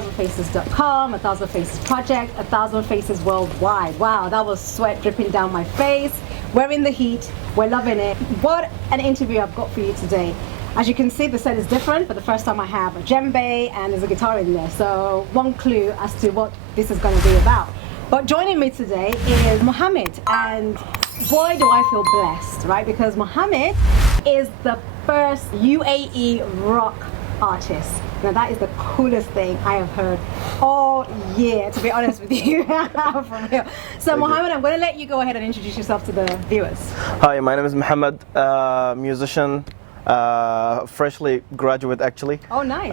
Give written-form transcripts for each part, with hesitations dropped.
a1000faces.com, 1000 Faces Project, 1000 Faces Worldwide. Wow, that was sweat dripping down my face. We're in the heat, we're loving it. What an interview I've got for you today. As you can see, the set is different. For the first time I have a djembe and there's a guitar in there. So one clue as to what this is going to be about. But joining me today is Mohammed, and boy do I feel blessed, right? Because Mohammed is the first UAE rock artist. Now that is the coolest thing I have heard all year, to be honest with you. For real. So Mohammed, I'm going to let you go ahead and introduce yourself to the viewers. Hi, my name is Mohammed, musician, freshly graduate actually. Oh, nice.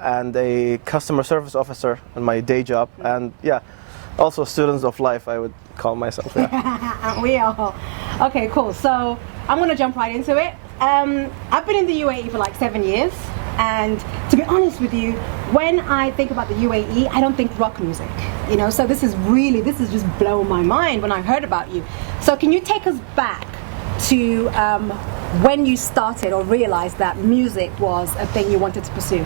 And a customer service officer in my day job, and yeah, also students of life, I would call myself. Yeah. We are. Okay, cool. So I'm going to jump right into it. I've been in the UAE for like 7 years, and to be honest with you, when I think about the UAE, I don't think rock music, you know, so this is just blown my mind when I heard about you. So can you take us back to when you started or realized that music was a thing you wanted to pursue?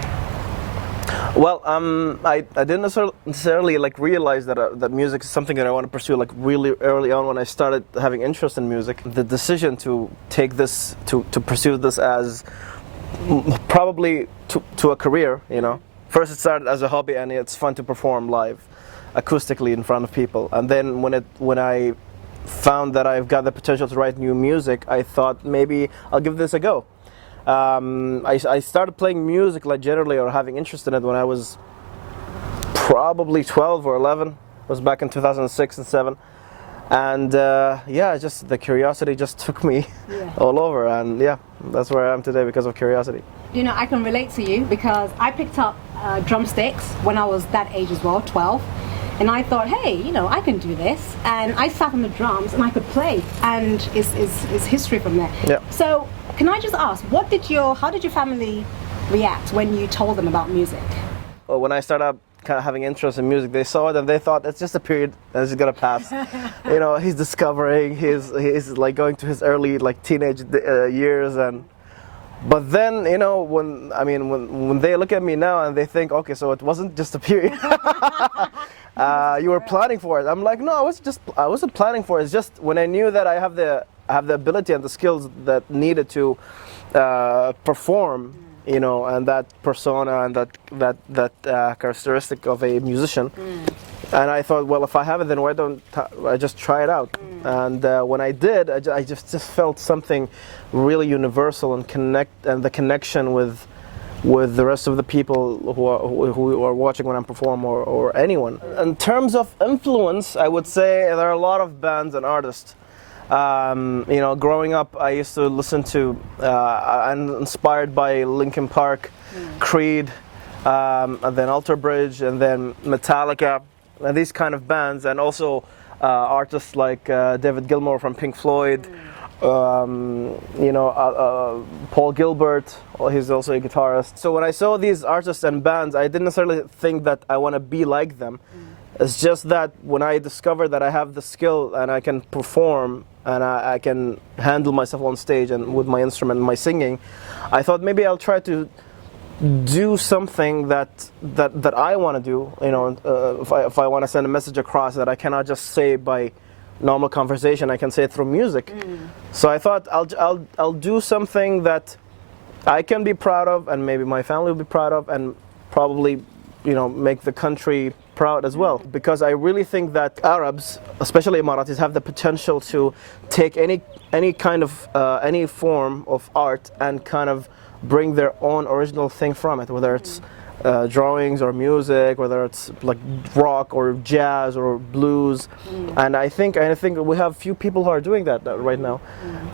Well, I didn't necessarily like realize that music is something that I want to pursue like really early on when I started having interest in music. The decision to take this, to pursue this as probably to a career, you know. First it started as a hobby, and it's fun to perform live, acoustically in front of people. And then when I found that I've got the potential to write new music, I thought maybe I'll give this a go. I started playing music like generally, or having interest in it, when I was probably 12 or 11. It was back in 2006 and 7. And yeah, just the curiosity just took me all over, and yeah, that's where I am today because of curiosity. You know, I can relate to you because I picked up drumsticks when I was that age as well, 12. And I thought, hey, you know, I can do this. And I sat on the drums and I could play, and it's history from there. Yeah. So can I just ask, how did your family react when you told them about music? Well, when I started kind of having interest in music, they saw it and they thought it's just a period and it's gonna pass. You know, he's discovering, he's like going to his early like teenage years, but then, you know, when they look at me now and they think, okay, so it wasn't just a period. You were planning for it. I'm like, no, I wasn't planning for it. It's just when I knew that I have the ability and the skills that needed to perform, you know, and that persona and that characteristic of a musician. And I thought, well, if I have it, then why don't I just try it out? And when I did, I just felt something really universal and the connection with the rest of the people who are watching when I perform, or anyone. In terms of influence, I would say there are a lot of bands and artists. You know, growing up, I used to listen to, and inspired by Linkin Park, Creed, and then Alter Bridge, and then Metallica, and these kind of bands, and also artists like David Gilmour from Pink Floyd, you know, Paul Gilbert, he's also a guitarist. So when I saw these artists and bands, I didn't necessarily think that I want to be like them. It's just that when I discovered that I have the skill and I can perform and I can handle myself on stage and with my instrument and my singing, I thought maybe I'll try to do something that I want to do. You know, if I want to send a message across that I cannot just say by normal conversation, I can say it through music. So I thought I'll do something that I can be proud of, and maybe my family will be proud of, and probably, you know, make the country proud as well. Because I really think that Arabs, especially Emiratis, have the potential to take any kind of any form of art and kind of bring their own original thing from it, whether it's drawings or music, whether it's like rock or jazz or blues. And I think we have few people who are doing that right now,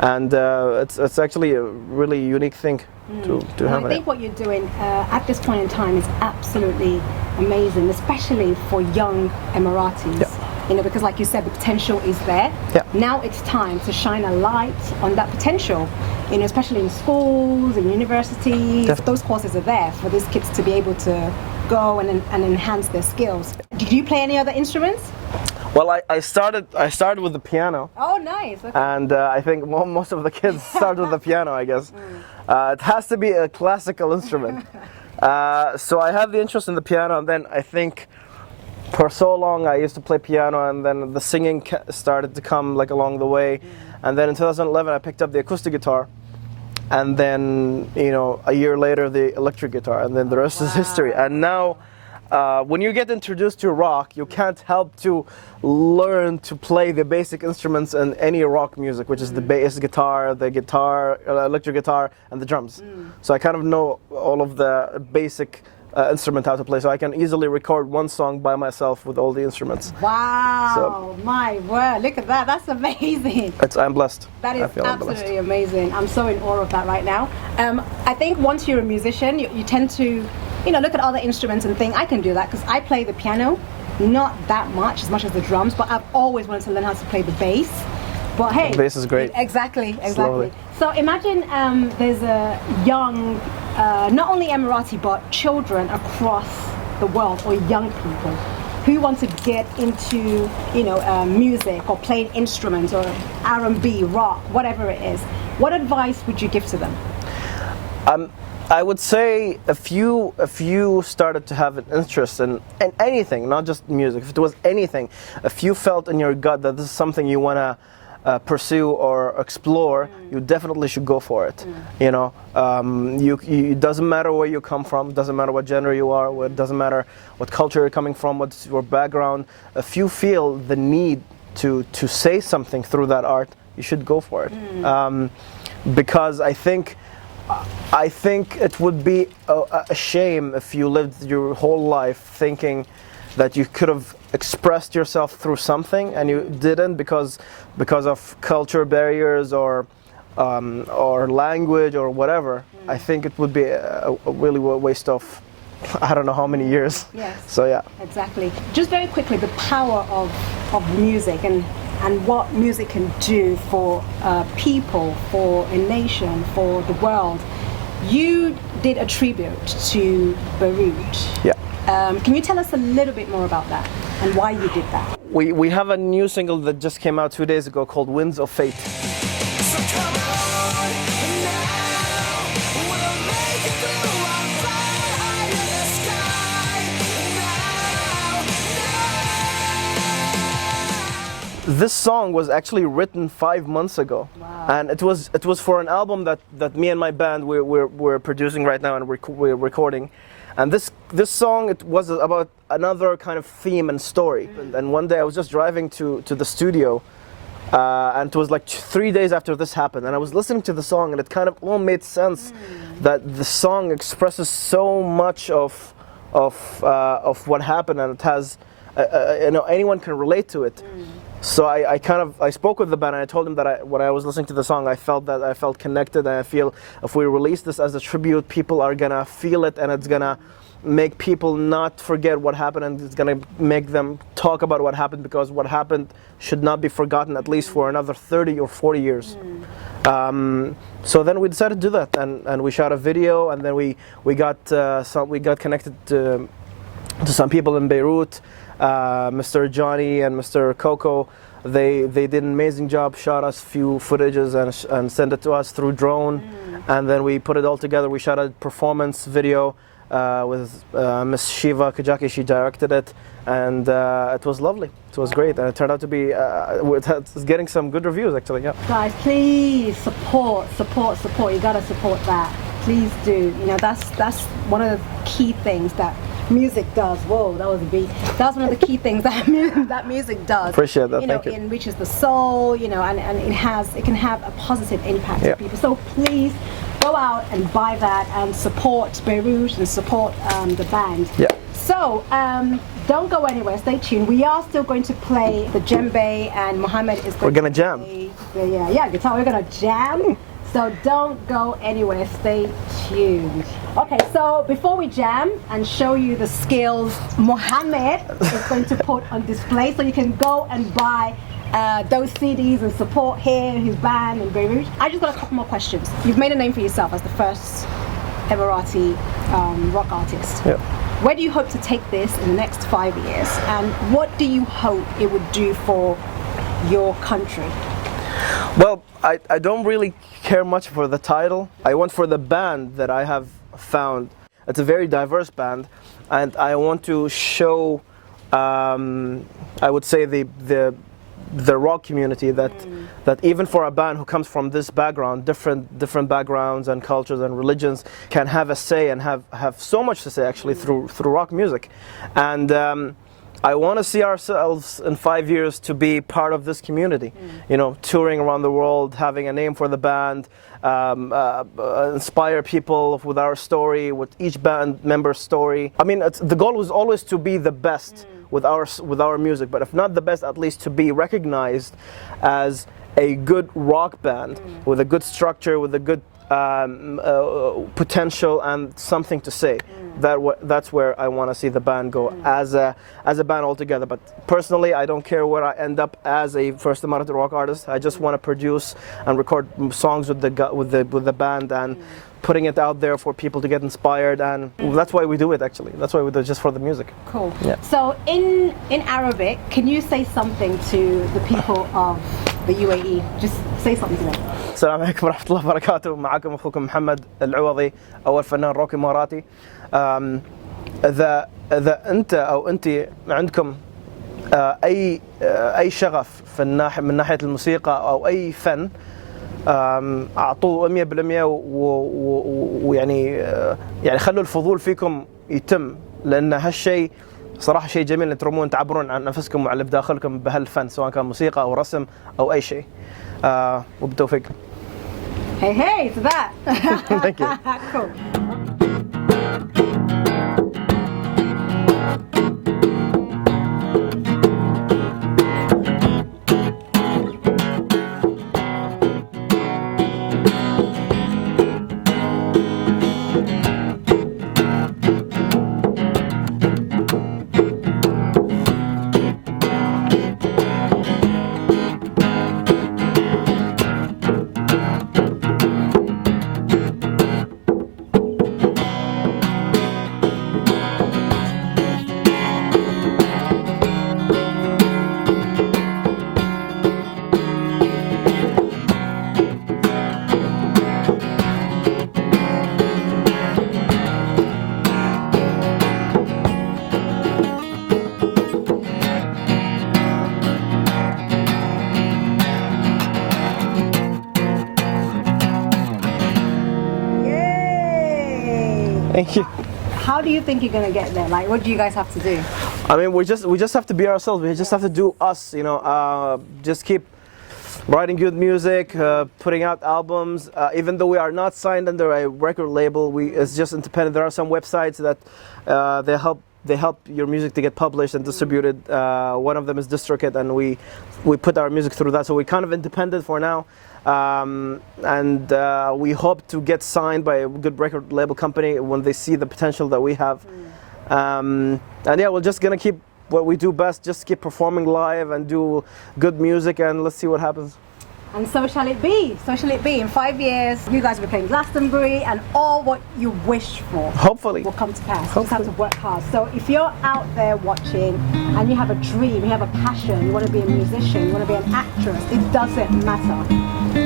and it's actually a really unique thing to have. I think what you're doing at this point in time is absolutely amazing, especially for young Emiratis. Yeah. You know, because like you said, the potential is there. Yeah. Now it's time to shine a light on that potential, you know, especially in schools and universities. Those courses are there for these kids to be able to go and enhance their skills. Did you play any other instruments? Well, I started with the piano. Oh, nice. Okay. And I think most of the kids start with the piano, I guess. It has to be a classical instrument. So I had the interest in the piano, and then I think for so long I used to play piano, and then the singing started to come like along the way. And then in 2011 I picked up the acoustic guitar, and then a year later the electric guitar, and then the rest is history. And now when you get introduced to rock, you can't help to learn to play the basic instruments in any rock music, which is the bass guitar, the guitar, electric guitar, and the drums. So I kind of know all of the basic instrument how to play, so I can easily record one song by myself with all the instruments. Wow, so, my word, look at that, that's amazing. I'm blessed. That is absolutely amazing. I'm so in awe of that right now. I think once you're a musician, you tend to look at other instruments and think, I can do that, because I play the piano, not that much as the drums, but I've always wanted to learn how to play the bass. But hey, the bass is great. Exactly. Slowly. So imagine there's a young, not only Emirati, but children across the world, or young people who want to get into music or playing instruments or R&B, rock, whatever it is. What advice would you give to them? I would say if you started to have an interest in anything, not just music, if it was anything, if you felt in your gut that this is something you want to pursue or explore, you definitely should go for it. It doesn't matter where you come from, doesn't matter what genre you are, it doesn't matter what culture you're coming from, what's your background. If you feel the need to say something through that art, you should go for it. Because I think it would be a shame if you lived your whole life thinking that you could have expressed yourself through something and you didn't because of culture barriers or language or whatever. I think it would be a really waste of I don't know how many years. Yes. So yeah. Exactly. Just very quickly, the power of music and what music can do for people, for a nation, for the world. You did a tribute to Beirut. Yeah. Can you tell us a little bit more about that and why you did that? We have a new single that just came out 2 days ago called Winds of Fate. So come on now, we'll make it through. I'll fly high in the sky now. This song was actually written 5 months ago. Wow. And it was for an album that me and my band we're producing right now and we're recording. And this song, it was about another kind of theme and story. And one day I was just driving to the studio, and it was like 3 days after this happened, and I was listening to the song, and it kind of all made sense that the song expresses so much of what happened, and it has, anyone can relate to it. So I spoke with the band and I told them that when I was listening to the song, I felt connected, and I feel if we release this as a tribute, people are gonna feel it, and it's gonna make people not forget what happened, and it's gonna make them talk about what happened, because what happened should not be forgotten, at least for another 30 or 40 years. So then we decided to do that, and we shot a video, and then we got connected to some people in Beirut. Mr. Johnny and Mr. Coco, they did an amazing job, shot us few footages and sent it to us through drone, and then we put it all together. We shot a performance video with Miss Shiva Kajaki. She directed it, and it was lovely. It was great, and it turned out to be it's getting some good reviews actually. Yeah. Guys, please support. You gotta support that. Please do. That's one of the key things that music does. Whoa, that was a beat. That's one of the key things that music does. Appreciate that. Thank you. It enriches the soul. And it can have a positive impact on people. So please go out and buy that and support Beirut and support the band. Yeah. So don't go anywhere. Stay tuned. We are still going to play the djembe, and Mohammed is going. We're gonna jam. Yeah, guitar. We're gonna jam. So don't go anywhere, stay tuned. Okay, so before we jam and show you the skills Mohammed is going to put on display, so you can go and buy those CDs and support him, his band in Beirut. I just got a couple more questions. You've made a name for yourself as the first Emirati rock artist. Yeah. Where do you hope to take this in the next 5 years? And what do you hope it would do for your country? Well, I don't really care much for the title. I want for the band that I have found. It's a very diverse band, and I want to show, I would say, the rock community that even for a band who comes from this background, different backgrounds and cultures and religions, can have a say and have so much to say actually through rock music. And I want to see ourselves in 5 years to be part of this community, you know, touring around the world, having a name for the band, inspire people with our story, with each band member's story. I mean, the goal was always to be the best with our music, but if not the best, at least to be recognized as a good rock band with a good structure, with a good potential and something to say. That's where I want to see the band go as a band altogether. But personally, I don't care where I end up as a first Emirati rock artist. I just want to produce and record songs with the band and putting it out there for people to get inspired, and that's why we do it actually. That's why we do it, just for the music. Cool. Yeah. So in Arabic, can you say something to the people of the UAE? Just say something to them. السلام عليكم ورحمة الله وبركاته. معكم أخوكم محمد العوضي، أول فنان روك إماراتي. إذا أنت أو أنت عندكم أي شغف من ناحية الموسيقى أو أي فن، أعطوه 100%، ويعني خلوا الفضول فيكم يتم، لأن هالشيء صراحة شيء جميل أن ترمون تعبرون عن نفسكم وعن اللي بداخلكم بهالفن، سواء كان موسيقى أو رسم أو أي شيء. وبالتوفيق. Hey, to that. Thank you. Cool. Thank you. How do you think you're gonna get there? Like, what do you guys have to do? I mean, we just have to be ourselves. We just have to do us, you know. Just keep writing good music, putting out albums. Even though we are not signed under a record label, it's just independent. There are some websites that they help your music to get published and distributed. One of them is DistroKid, and we put our music through that. So we're kind of independent for now. And we hope to get signed by a good record label company when they see the potential that we have. And yeah, we're just gonna keep what we do best, just keep performing live and do good music, and let's see what happens. And so shall it be. So shall it be. In 5 years, you guys will be playing Glastonbury, and all what you wish for Hopefully will come to pass. You just have to work hard. So if you're out there watching and you have a dream, you have a passion, you want to be a musician, you want to be an actress, it doesn't matter.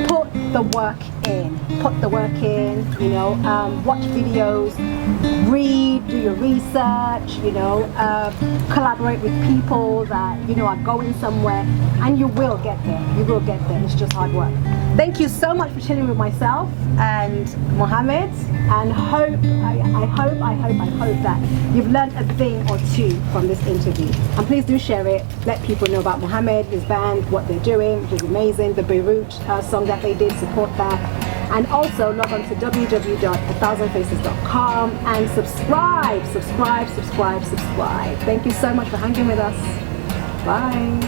Put the work in. Put the work in, you know, watch videos, read, do your research, you know, collaborate with people that, you know, are going somewhere, and you will get there. You will get there. It's just hard work. Thank you so much for chilling with myself and Mohammed, and I hope that you've learned a thing or two from this interview. And please do share it. Let people know about Mohammed, his band, what they're doing, which is amazing. The Beirut song that they did, support that. And also log on to www.a1000faces.com and subscribe. Thank you so much for hanging with us. Bye.